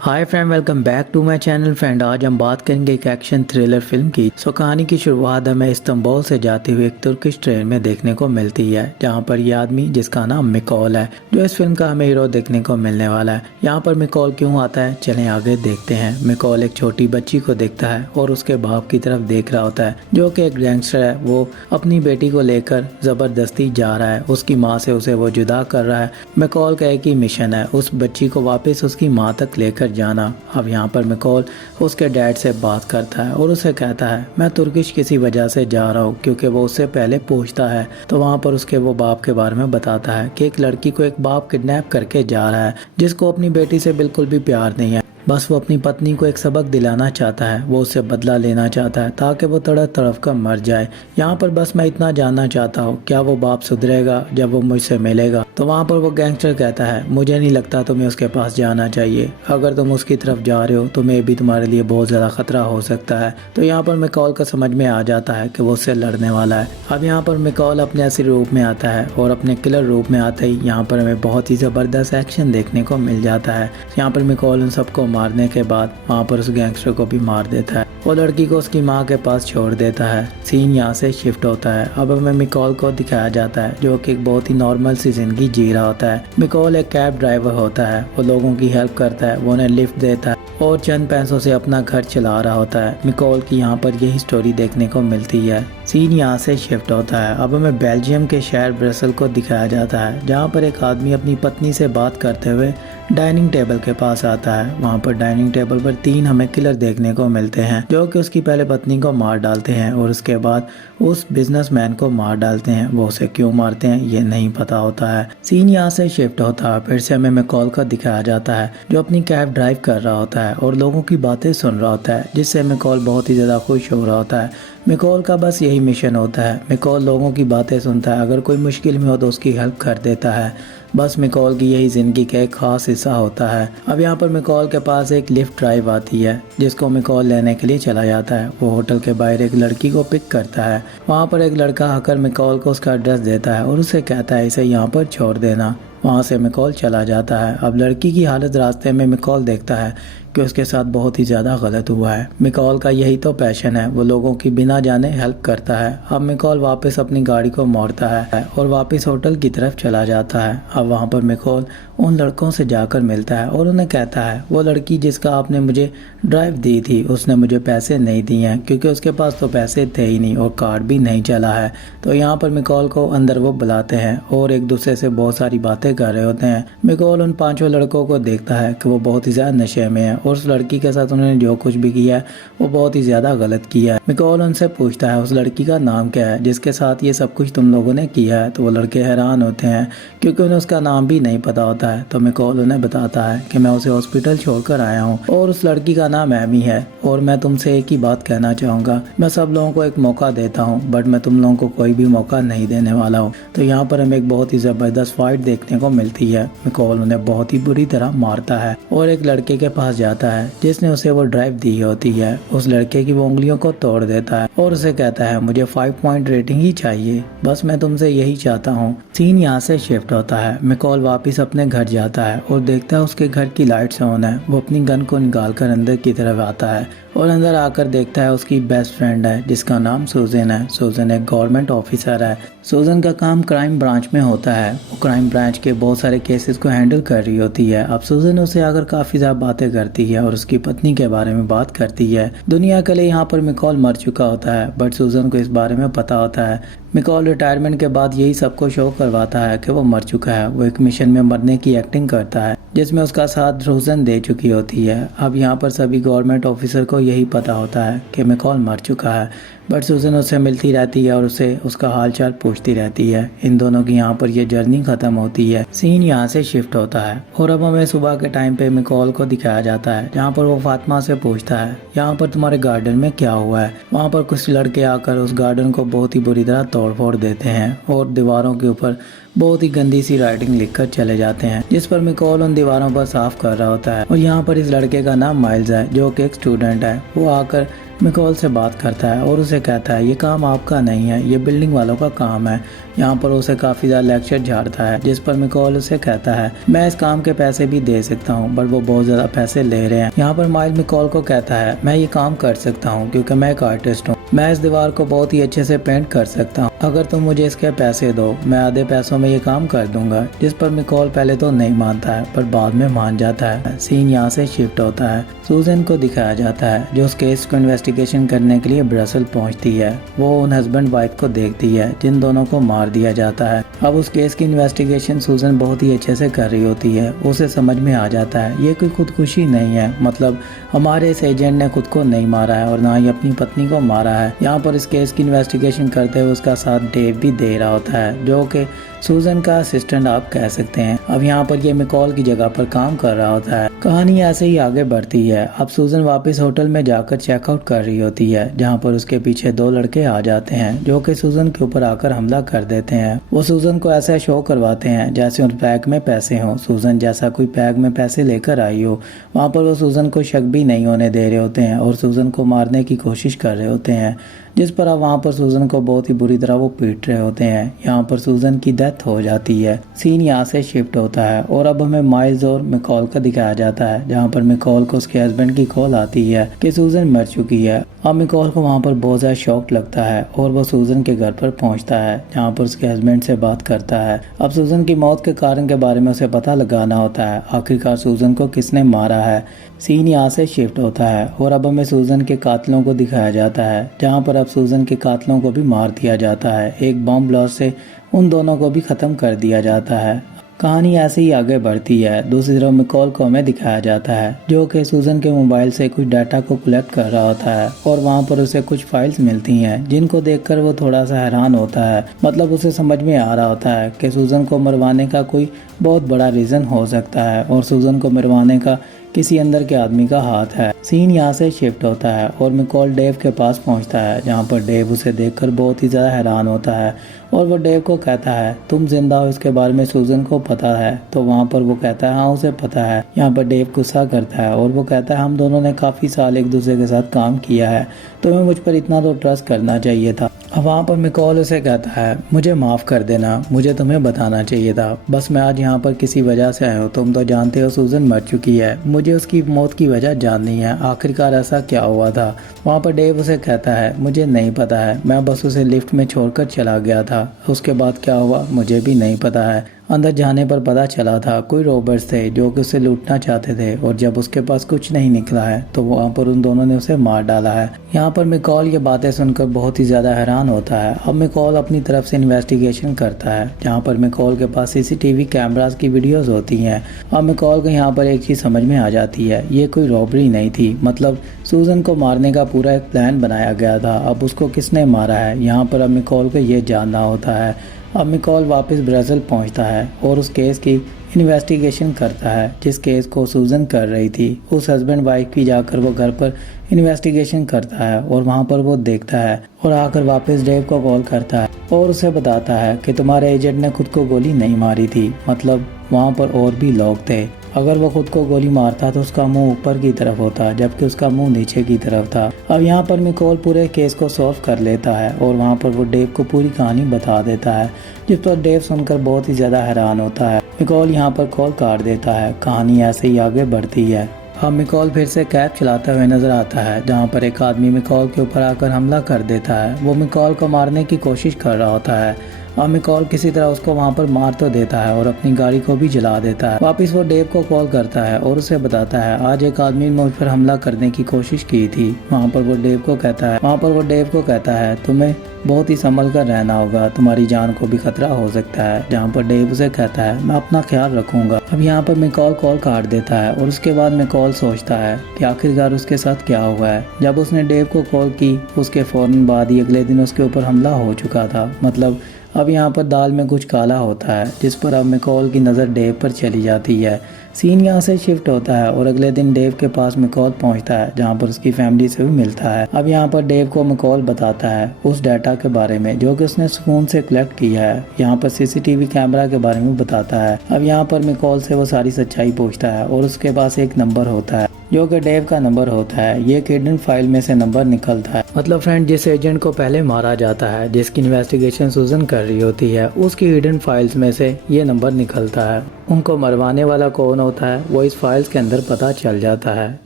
Hi friend, welcome back to my channel. Friend, आज हम बात करेंगे एक एक्शन थ्रिलर फिल्म की। कहानी की शुरुआत हमें इस्तांबुल से जाती हुई एक तुर्किश ट्रेन में देखने को मिलती है, जहां पर ये आदमी जिसका नाम मिकॉल है, जो इस फिल्म का हमें हीरो देखने को मिलने वाला है। यहाँ पर मिकॉल क्यों आता है, चलें आगे देखते हैं। मिकॉल एक छोटी बच्ची को देखता है और उसके बाप की तरफ देख रहा होता है, जो कि एक गैंगस्टर है। वो अपनी बेटी को लेकर जबरदस्ती जा रहा है, उसकी माँ से उसे वो जुदा कर रहा है। मिकॉल का एक ही मिशन है, उस बच्ची को वापस उसकी माँ तक लेकर जाना। अब यहाँ पर मिकॉल उसके डैड से बात करता है और उसे कहता है मैं तुर्किश किसी वजह से जा रहा हूँ, क्योंकि वो उससे पहले पूछता है तो वहाँ पर उसके वो बाप के बारे में बताता है कि एक लड़की को एक बाप किडनैप करके जा रहा है, जिसको अपनी बेटी से बिल्कुल भी प्यार नहीं है। बस वो अपनी पत्नी को एक सबक दिलाना चाहता है, वो उससे बदला लेना चाहता है ताकि वो तड़प तड़प कर मर जाए। यहाँ पर बस मैं इतना जानना चाहता हूँ, क्या वो बाप सुधरेगा जब वो मुझसे मिलेगा। तो वहाँ पर वो गैंगस्टर कहता है मुझे नहीं लगता तुम्हें उसके पास जाना चाहिए, अगर तुम उसकी तरफ जा रहे हो तो मे भी तुम्हारे लिए बहुत ज़्यादा खतरा हो सकता है। तो यहाँ पर मिकॉल का समझ में आ जाता है कि वो उससे लड़ने वाला है। अब यहाँ पर मिकॉल अपने असली रूप में आता है और अपने किलर रूप में आते ही यहाँ पर हमें बहुत ही ज़बरदस्त एक्शन देखने को मिल जाता है। यहाँ पर मिकॉल उन सबको मारने के बाद वहाँ पर उस गैंगस्टर को भी मार देता है। वो लड़की को उसकी माँ के पास छोड़ देता है। सीन यहाँ से शिफ्ट होता है। अब हमें मिकॉल को दिखाया जाता है, जो कि एक बहुत ही नॉर्मल सी जिंदगी जी रहा होता है। मिकॉल एक कैब ड्राइवर होता है, वो लोगों की हेल्प करता है, वो उन्हें लिफ्ट देता है और चंद पैसों से अपना घर चला रहा होता है। मिकॉल की यहाँ पर यही स्टोरी देखने को मिलती है। सीन यहाँ से शिफ्ट होता है। अब हमें बेल्जियम के शहर ब्रसल को दिखाया जाता है, जहाँ पर एक आदमी अपनी पत्नी से बात करते हुए डाइनिंग टेबल के पास आता है। वहाँ पर डाइनिंग टेबल पर 3 हमें किलर देखने को मिलते हैं, जो कि उसकी पहले पत्नी को मार डालते हैं और उसके बाद उस बिजनेसमैन को मार डालते हैं। वो उसे क्यों मारते हैं ये नहीं पता होता है। सीन यहाँ से शिफ्ट होता है। फिर से हमें मिकॉल को दिखाया जाता है, जो अपनी कैब ड्राइव कर रहा होता है और लोगों की बातें सुन रहा होता है, जिससे मिकॉल बहुत ही ज़्यादा खुश हो रहा होता है। मिकॉल का बस यही मिशन होता है। मिकॉल लोगों की बातें सुनता है, अगर कोई मुश्किल में हो तो उसकी हेल्प कर देता है। बस मिकॉल की यही ज़िंदगी का एक खास हिस्सा होता है। अब यहाँ पर मिकॉल के पास एक लिफ्ट ड्राइव आती है, जिसको मिकॉल लेने के लिए चला जाता है। वो होटल के बाहर एक लड़की को पिक करता है। वहाँ पर एक लड़का आकर मिकॉल को उसका एड्रेस देता है और उसे कहता है इसे यहाँ पर छोड़ देना। वहाँ से मिकॉल चला जाता है। अब लड़की की हालत रास्ते में मिकॉल देखता है कि उसके साथ बहुत ही ज़्यादा गलत हुआ है। मिकॉल का यही तो पैशन है, वो लोगों की बिना जाने हेल्प करता है। अब मिकॉल वापस अपनी गाड़ी को मोड़ता है और वापस होटल की तरफ चला जाता है। अब वहाँ पर मिकॉल उन लड़कों से जाकर मिलता है और उन्हें कहता है वो लड़की जिसका आपने मुझे ड्राइव दी थी, उसने मुझे पैसे नहीं दिए हैं, क्योंकि उसके पास तो पैसे थे ही नहीं और कार्ड भी नहीं चला है। तो यहाँ पर मिकॉल को अंदर वो बुलाते हैं और एक दूसरे से बहुत सारी बातें कर रहे होते हैं। मिकॉल उन 5 लड़कों को देखता है कि वो बहुत ही ज़्यादा नशे में है और उस लड़की के साथ उन्होंने जो कुछ भी किया है वो बहुत ही ज़्यादा गलत किया है। मिकॉल उनसे पूछता है उस लड़की का नाम क्या है जिसके साथ ये सब कुछ तुम लोगों ने किया है। तो वो लड़के हैरान होते हैं, क्योंकि उन्हें उसका नाम भी नहीं पता होता है। तो मिकॉल उन्हें बताता है कि मैं उसे हॉस्पिटल छोड़कर आया हूँ और उस लड़की का नाम एमी है, और मैं तुमसे एक ही बात कहना चाहूँगा, मैं सब लोगों को एक मौका देता हूँ, बट मैं तुम लोगों को कोई भी मौका नहीं देने वाला हूँ। तो यहाँ पर हमें एक बहुत ही ज़बरदस्त फाइट देखने को मिलती है। मिकॉल उन्हें बहुत ही बुरी तरह मारता है और एक लड़के के पास जाता है जिसने उसे वो ड्राइव दी होती है। उस लड़के की वो उंगलियों को तोड़ देता है और उसे कहता है मुझे 5 पॉइंट रेटिंग ही चाहिए, बस मैं तुमसे यही चाहता हूँ। सीन यहाँ से शिफ्ट होता है। मिकॉल वापस अपने घर जाता है और देखता है उसके घर की लाइट्स ऑन है। वो अपनी गन को निकाल कर अंदर की तरफ आता है और अंदर आकर देखता है उसकी बेस्ट फ्रेंड है, जिसका नाम सूजन है। सूजन एक गवर्नमेंट ऑफिसर है। सूजन का काम क्राइम ब्रांच में होता है। वो क्राइम ब्रांच के बहुत सारे केसेस को हैंडल कर रही होती है। अब सूजन उसे आकर काफ़ी ज़्यादा बातें करती है और उसकी पत्नी के बारे में बात करती है। दुनिया के लिए यहाँ पर मिकॉल मर चुका होता है, बट सूजन को इस बारे में पता होता है। मिकॉल रिटायरमेंट के बाद यही सबको शो करवाता है कि वो मर चुका है। वो एक मिशन में मरने की एक्टिंग करता है, जिसमें उसका साथ सूजन दे चुकी होती है। अब यहाँ पर सभी गवर्नमेंट ऑफिसर को यही पता होता है कि मिकॉल मर चुका है, बट सूजन उससे मिलती रहती है और उसे उसका हालचाल पूछती रहती है। इन दोनों की यहाँ पर ये जर्नी खत्म होती है। सीन यहाँ से शिफ्ट होता है और अब हमें सुबह के टाइम पे मिकॉल को दिखाया जाता है, जहाँ पर वो फातिमा से पूछता है यहाँ पर तुम्हारे गार्डन में क्या हुआ है। वहाँ पर कुछ लड़के आकर उस गार्डन को बहुत ही बुरी तरह तोड़ फोड़ देते हैं और दीवारों के ऊपर बहुत ही गंदी सी राइटिंग लिखकर चले जाते हैं, जिस पर मिकॉल उन दीवारों पर साफ कर रहा होता है। और यहाँ पर इस लड़के का नाम माइल्स है, जो कि एक स्टूडेंट है। वो आकर मिकॉल से बात करता है और उसे कहता है ये काम आपका नहीं है, ये बिल्डिंग वालों का काम है। यहाँ पर उसे काफ़ी ज़्यादा लेक्चर झाड़ता है, जिस पर मिकोल उसे कहता है मैं इस काम के पैसे भी दे सकता हूँ, बट वो बहुत ज़्यादा पैसे ले रहे हैं। यहाँ पर माइल्स मिकोल को कहता है मैं ये काम कर सकता हूँ क्योंकि मैं एक आर्टिस्ट हूँ, मैं इस दीवार को बहुत ही अच्छे से पेंट कर सकता हूँ, अगर तुम मुझे इसके पैसे दो मैं आधे पैसों में ये काम कर दूंगा। जिस पर मिकोल पहले तो नहीं मानता है पर बाद में मान जाता है। सीन यहाँ से शिफ्ट होता है, सूजन को दिखाया जाता है जो उस केस को इन्वेस्टिगेशन करने के लिए ब्रसल पहुंचती है। वो उन हस्बैंड वाइफ को देखती है जिन दोनों को मार दिया जाता है। अब उस केस की इन्वेस्टिगेशन सूजन बहुत ही अच्छे से कर रही होती है। उसे समझ में आ जाता है ये कोई खुदकुशी नहीं है, मतलब हमारे इस एजेंट ने खुद को नहीं मारा है और ना ही अपनी पत्नी को मारा है। यहाँ पर इस केस की इन्वेस्टिगेशन करते हुए उसका साथ डेव भी दे रहा होता है जो कि सूजन का असिस्टेंट आप कह सकते हैं। अब यहाँ पर ये मिकोल की जगह पर काम कर रहा होता है। कहानी ऐसे ही आगे बढ़ती है। अब सूजन वापस होटल में जाकर चेकआउट कर रही होती है जहाँ पर उसके पीछे दो लड़के आ जाते हैं जो कि सूजन के ऊपर आकर हमला कर देते हैं। वो सूजन को ऐसा शो करवाते हैं जैसे उन बैग में पैसे हों, सूजन जैसा कोई बैग में पैसे लेकर आई हो। वहाँ पर वो सूजन को शक भी नहीं होने दे रहे होते हैं और सूजन को मारने की कोशिश कर रहे होते हैं, जिस पर अब वहाँ पर सूजन को बहुत ही बुरी तरह वो पीट रहे होते हैं। यहाँ पर सूजन की डेथ हो जाती है। सीन यहाँ से शिफ्ट होता है और अब हमें माइल्स और मिकोल का दिखाया जाता है जहाँ पर मिकोल को उसके हस्बैंड की कॉल आती है कि सूजन मर चुकी है। अब मिकोल को वहाँ पर बहुत ज़्यादा शॉक लगता है और वो सूजन के घर पर पहुँचता है जहाँ पर उसके हस्बैंड से बात करता है। अब सूजन की मौत के कारण के बारे में उसे पता लगाना होता है, आखिरकार सूजन को किसने मारा है। सीन यहाँ से शिफ्ट होता है और अब हमें सूजन के कातिलों को दिखाया जाता है जहाँ पर अब सूजन के कातिलों को भी मार दिया जाता है। एक बॉम्ब ब्लास्ट से उन दोनों को भी ख़त्म कर दिया जाता है। कहानी ऐसे ही आगे बढ़ती है। दूसरी तरफ मिकोल को हमें दिखाया जाता है जो कि सूजन के मोबाइल से कुछ डाटा को कलेक्ट कर रहा होता है और वहाँ पर उसे कुछ फाइल्स मिलती हैं जिनको देखकर वो थोड़ा सा हैरान होता है। मतलब उसे समझ में आ रहा होता है कि सूजन को मरवाने का कोई बहुत बड़ा रीज़न हो सकता है और सूजन को मरवाने का किसी अंदर के आदमी का हाथ है। सीन यहाँ से शिफ्ट होता है और मिकोल डेव के पास पहुँचता है जहाँ पर डेव उसे देखकर बहुत ही ज़्यादा हैरान होता है और वो डेव को कहता है तुम जिंदा हो इसके बारे में सूजन को पता है। तो वहाँ पर वो कहता है हाँ उसे पता है। यहाँ पर डेव गुस्सा करता है और वो कहता है हम दोनों ने काफ़ी साल एक दूसरे के साथ काम किया है, तुम्हें मुझ पर इतना तो ट्रस्ट करना चाहिए था। अब वहाँ पर मिकोल उसे कहता है मुझे माफ़ कर देना, मुझे तुम्हें बताना चाहिए था, बस मैं आज यहाँ पर किसी वजह से आया हूँ। तुम तो जानते हो सूजन मर चुकी है, मुझे उसकी मौत की वजह जाननी है, आखिरकार ऐसा क्या हुआ था। वहाँ पर डेव उसे कहता है मुझे नहीं पता है, मैं बस उसे लिफ्ट में छोड़कर चला गया था, उसके बाद क्या हुआ मुझे भी नहीं पता है। अंदर जाने पर पता चला था कोई रॉबर्स थे जो कि उसे लूटना चाहते थे और जब उसके पास कुछ नहीं निकला है तो वहाँ पर उन दोनों ने उसे मार डाला है। यहाँ पर मिकोल ये बातें सुनकर बहुत ही ज़्यादा हैरान होता है। अब मिकोल अपनी तरफ से इन्वेस्टिगेशन करता है जहाँ पर मिकोल के पास सीसीटीवी कैमरास की वीडियोस होती हैं। अब मिकोल को यहाँ पर एक चीज़ समझ में आ जाती है, ये कोई रॉबरी नहीं थी, मतलब सूजन को मारने का पूरा एक प्लान बनाया गया था। अब उसको किसने मारा है यहाँ पर अब मिकोल को ये जानना होता है। अब मिकोल वापस ब्राज़ील पहुंचता है और उस केस की इन्वेस्टिगेशन करता है जिस केस को सूजन कर रही थी। उस हस्बैंड वाइफ की जाकर वो घर पर इन्वेस्टिगेशन करता है और वहाँ पर वो देखता है और आकर वापस डेव को कॉल करता है और उसे बताता है कि तुम्हारे एजेंट ने खुद को गोली नहीं मारी थी, मतलब वहाँ पर और भी लोग थे। अगर वो खुद को गोली मारता तो उसका मुंह ऊपर की तरफ होता जबकि उसका मुंह नीचे की तरफ था। अब यहाँ पर मिकोल पूरे केस को सॉल्व कर लेता है और वहाँ पर वो डेव को पूरी कहानी बता देता है जिस पर डेव सुनकर बहुत ही ज़्यादा हैरान होता है। मिकोल यहाँ पर कॉल काट देता है। कहानी ऐसे ही आगे बढ़ती है। अब मिकोल फिर से कैब चलाते हुए नजर आता है जहाँ पर एक आदमी मिकोल के ऊपर आकर हमला कर देता है। वो मिकोल को मारने की कोशिश कर रहा होता है। अब मिकोल किसी तरह उसको वहाँ पर मार तो देता है और अपनी गाड़ी को भी जला देता है। वापस वो डेव को कॉल करता है और उसे बताता है आज एक आदमी ने मुझ पर हमला करने की कोशिश की थी। वहाँ पर वो डेव को कहता है तुम्हें बहुत ही संभल कर रहना होगा, तुम्हारी जान को भी खतरा हो सकता है। जहाँ पर डेव उसे कहता है मैं अपना ख्याल रखूंगा। अब यहाँ पर मिकोल कॉल काट देता है और उसके बाद मिकोल सोचता है कि आखिरकार उसके साथ क्या हुआ है। जब उसने डेव को कॉल की उसके फौरन बाद ही अगले दिन उसके ऊपर हमला हो चुका था। मतलब अब यहाँ पर दाल में कुछ काला होता है जिस पर अब मिकोल की नज़र डेव पर चली जाती है। सीन यहाँ से शिफ्ट होता है और अगले दिन डेव के पास मिकॉल पहुंचता है जहाँ पर उसकी फैमिली से भी मिलता है। अब यहाँ पर डेव को मिकॉल बताता है उस डाटा के बारे में जो कि उसने फोन से कलेक्ट किया है। यहाँ पर सीसीटीवी कैमरा के बारे में बताता है। अब यहाँ पर मिकॉल से वो सारी सच्चाई पूछता है और उसके पास एक नंबर होता है जो कि डेव का नंबर होता है। ये हिडन फाइल में से नंबर निकलता है। मतलब फ्रेंड, जिस एजेंट को पहले मारा जाता है, जिसकी इन्वेस्टिगेशन सूजन कर रही होती है, उसकी हिडन फाइल्स में से ये नंबर निकलता है। उनको मरवाने वाला कौन होता है वो इस फाइल्स के अंदर पता चल जाता है,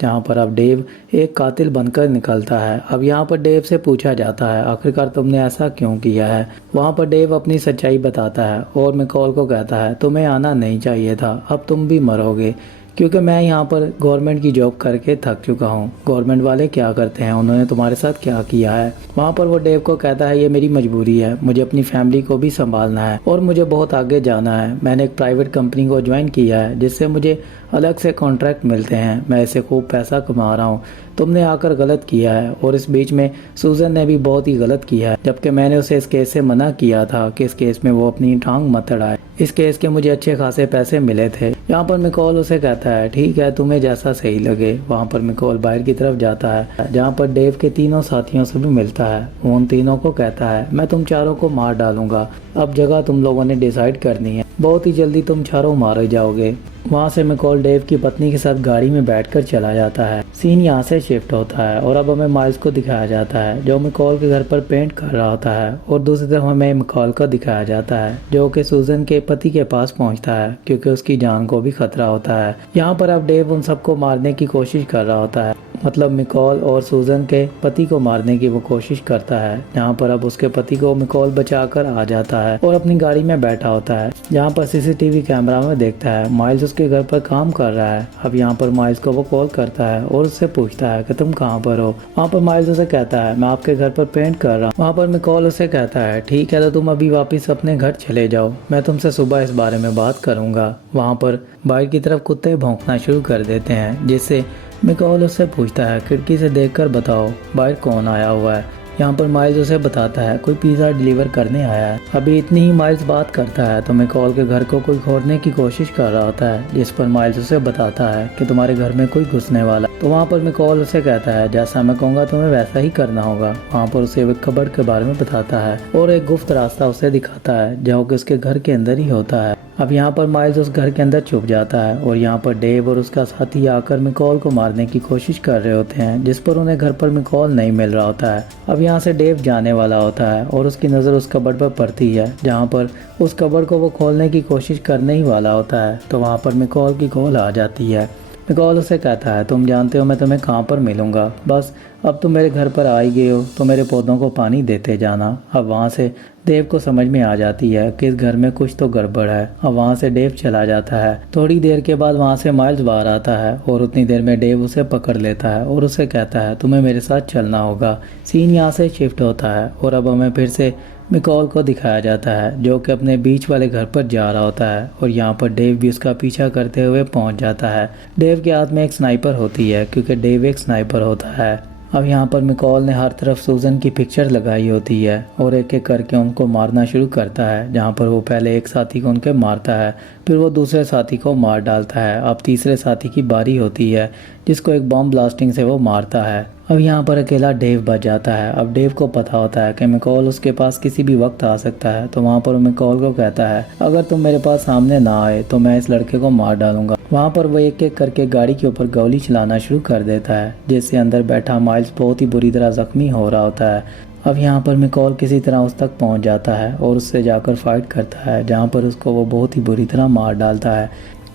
जहाँ पर अब डेव एक कातिल बनकर निकलता है। अब यहाँ पर डेव से पूछा जाता है आखिरकार तुमने ऐसा क्यों किया है। वहाँ पर डेव अपनी सच्चाई बताता है और मिकॉल को कहता है तुम्हें आना नहीं चाहिए था, अब तुम भी मरोगे, क्योंकि मैं यहाँ पर गवर्नमेंट की जॉब करके थक चुका हूँ। गवर्नमेंट वाले क्या करते हैं, उन्होंने तुम्हारे साथ क्या किया है। वहाँ पर वो डेव को कहता है ये मेरी मजबूरी है, मुझे अपनी फैमिली को भी संभालना है और मुझे बहुत आगे जाना है। मैंने एक प्राइवेट कंपनी को ज्वाइन किया है जिससे मुझे अलग से कॉन्ट्रैक्ट मिलते हैं, मैं इससे खूब पैसा कमा रहा हूँ। तुमने आकर गलत किया है। और इस बीच में सूजन ने भी बहुत ही गलत किया है, जबकि मैंने उसे इस केस से मना किया था कि इस केस में वो अपनी टांग मत अड़ाए। इस केस के मुझे अच्छे खासे पैसे मिले थे। यहाँ पर मिकॉल उसे कहता है ठीक है, तुम्हें जैसा सही लगे। वहाँ पर मिकॉल बाहर की तरफ जाता है जहाँ पर डेव के तीनों साथियों से भी मिलता है। वो उन तीनों को कहता है मैं तुम चारों को मार डालूंगा, अब जगह तुम लोगों ने डिसाइड करनी है, बहुत ही जल्दी तुम चारों मारे जाओगे। वहाँ से मिकॉल डेव की पत्नी के साथ गाड़ी में बैठकर चला जाता है। सीन यहाँ से शिफ्ट होता है और अब हमें माइल्स को दिखाया जाता है जो मिकॉल के घर पर पेंट कर रहा होता है, और दूसरी तरफ हमें मिकॉल को दिखाया जाता है जो कि सूजन के पति के पास पहुँचता है क्योंकि उसकी जान को भी खतरा होता है। यहाँ पर अब डेव उन सबको मारने की कोशिश कर रहा होता है, मतलब मिकॉल और सूजन के पति को मारने की वो कोशिश करता है। यहाँ पर अब उसके पति को मिकॉल बचाकर आ जाता है और अपनी गाड़ी में बैठा होता है। यहाँ पर सीसीटीवी कैमरा में देखता है माइल्स उसके घर पर काम कर रहा है। अब यहाँ पर माइल्स को वो कॉल करता है और उससे पूछता है कि तुम कहाँ पर हो। वहाँ पर माइल्स उसे कहता है मैं आपके घर पर पेंट कर रहा हूँ। वहाँ पर मिकॉल उसे कहता है ठीक है, तो तुम अभी वापिस अपने घर चले जाओ, मैं तुमसे सुबह इस बारे में बात करूंगा। वहाँ पर बाहर की तरफ कुत्ते भौंकना शुरू कर देते हैं, जिससे मिकॉल उससे पूछता है खिड़की से देखकर बताओ बाहर कौन आया हुआ है। यहाँ पर माइल्स उसे बताता है कोई पिज़्ज़ा डिलीवर करने आया है। अभी इतनी ही माइल्स बात करता है तो मिकॉल के घर को कोई खोदने की कोशिश कर रहा होता है, जिस पर माइल्स उसे बताता है कि तुम्हारे घर में कोई घुसने वाला। तो वहाँ पर मिकॉल उसे कहता है जैसा मैं कहूँगा तुम्हें वैसा ही करना होगा। वहाँ पर उसे एक कबर्ड के बारे में बताता है और एक गुप्त रास्ता उसे दिखाता है जो कि उसके घर के अंदर ही होता है। अब यहाँ पर माइल्स उस घर के अंदर छुप जाता है और यहाँ पर डेव और उसका साथी आकर मिकॉल को मारने की कोशिश कर रहे होते हैं, जिस पर उन्हें घर पर मिकॉल नहीं मिल रहा होता है। अब यहाँ से डेव जाने वाला होता है और उसकी नज़र उस कबर्ड पर पड़ती है, जहाँ पर उस कबर्ड को वो खोलने की कोशिश करने ही वाला होता है। तो वहाँ पर मिकॉल की कॉल आ जाती है। मिकॉल उसे कहता है तुम जानते हो मैं तुम्हें कहाँ पर मिलूंगा, बस अब तुम मेरे घर पर आ ही गए हो तो मेरे पौधों को पानी देते जाना। अब वहाँ से डेव को समझ में आ जाती है कि इस घर में कुछ तो गड़बड़ है। अब वहाँ से डेव चला जाता है। थोड़ी देर के बाद वहाँ से माइल्स बाहर आता है और उतनी देर में डेव उसे पकड़ लेता है और उसे कहता है तुम्हें मेरे साथ चलना होगा। सीन यहाँ से शिफ्ट होता है और अब हमें फिर से मिकॉल को दिखाया जाता है जो कि अपने बीच वाले घर पर जा रहा होता है और यहाँ पर डेव भी उसका पीछा करते हुए पहुँच जाता है। डेव के हाथ में एक स्नाइपर होती है क्योंकि डेव एक स्नाइपर होता है। अब यहाँ पर मिकॉल ने हर तरफ सूजन की पिक्चर लगाई होती है और एक एक करके उनको मारना शुरू करता है, जहाँ पर वो पहले एक साथी को उनके मारता है, फिर वो दूसरे साथी को मार डालता है। अब तीसरे साथी की बारी होती है जिसको एक बॉम्ब ब्लास्टिंग से वो मारता है। अब यहाँ पर अकेला डेव बच जाता है। अब डेव को पता होता है कि मिकॉल उसके पास किसी भी वक्त आ सकता है, तो वहाँ पर वो मिकॉल को कहता है अगर तुम मेरे पास सामने ना आए तो मैं इस लड़के को मार डालूंगा। वहाँ पर वो एक एक करके गाड़ी के ऊपर गोली चलाना शुरू कर देता है, जिससे अंदर बैठा माइल्स बहुत ही बुरी तरह जख्मी हो रहा होता है। अब यहाँ पर मिकॉल किसी तरह उस तक पहुँच जाता है और उससे जाकर फाइट करता है, जहाँ पर उसको वो बहुत ही बुरी तरह मार डालता है।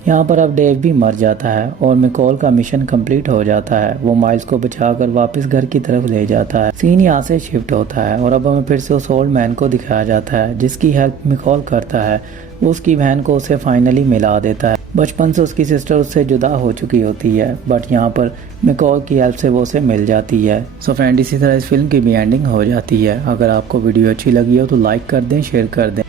यहाँ पर अब डेव भी मर जाता है और मिकॉल का मिशन कंप्लीट हो जाता है। वो माइल्स को बचाकर वापस घर की तरफ ले जाता है। सीन यहाँ से शिफ्ट होता है और अब हमें फिर से उस ओल्ड मैन को दिखाया जाता है जिसकी हेल्प मिकॉल करता है। वो उसकी बहन को उसे फाइनली मिला देता है। बचपन से उसकी सिस्टर उससे जुदा हो चुकी होती है, बट यहाँ पर मिकॉल की हेल्प से वो उसे मिल जाती है। सो फ्रेंड, इसी तरह इस फिल्म की भी एंडिंग हो जाती है। अगर आपको वीडियो अच्छी लगी हो तो लाइक कर दें, शेयर कर दें।